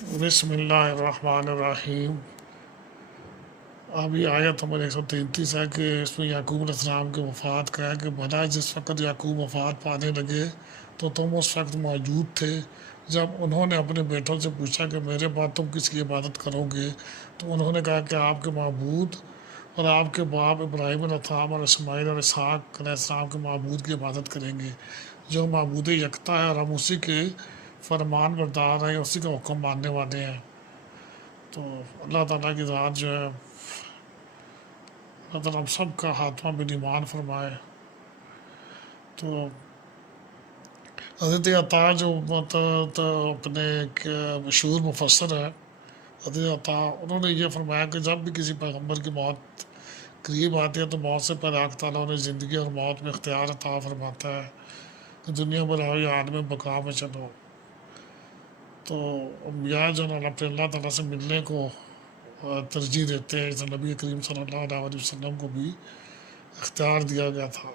بسم اللہ الرحمن الرحیم۔ اب یہ آیت نمبر 133 ہے کہ اس میں یعقوب علیہ السلام کی وفات کا ہے کہ بھلا جس وقت یعقوب وفات پانے لگے تو تم اس وقت موجود تھے جب انہوں نے اپنے بیٹوں سے پوچھا کہ میرے بعد تم کس کی عبادت کرو گے، تو انہوں نے کہا کہ آپ کے معبود اور آپ کے باپ ابراہیم علیہ السلام اور اسماعیل اور اسحاق علیہ السلام کے معبود کی عبادت کریں گے جو معبود یکتا ہے، اور ہم اسی کے فرمان بردار ہیں، اسی کا حکم ماننے والے ہیں۔ تو اللہ تعالیٰ کی ذات جو ہے، اللہ تعالیٰ ہم سب کا خاتمہ بالایمان فرمائے۔ تو حضرت عطا جو اپنے ایک مشہور مفسر ہے، حضرت عطا، انہوں نے یہ فرمایا کہ جب بھی کسی پیغمبر کی موت قریب آتی ہے تو موت سے پہلے اللہ تعالیٰ انہیں زندگی اور موت میں اختیار عطا فرماتا ہے کہ دنیا میں رہو یا عالم بقا میں چلو۔ تو انبیاء جو ہے اپنے اللہ تعالیٰ سے ملنے کو ترجیح دیتے ہیں، جیسے نبی کریم صلی اللہ علیہ وسلم کو بھی اختیار دیا گیا تھا۔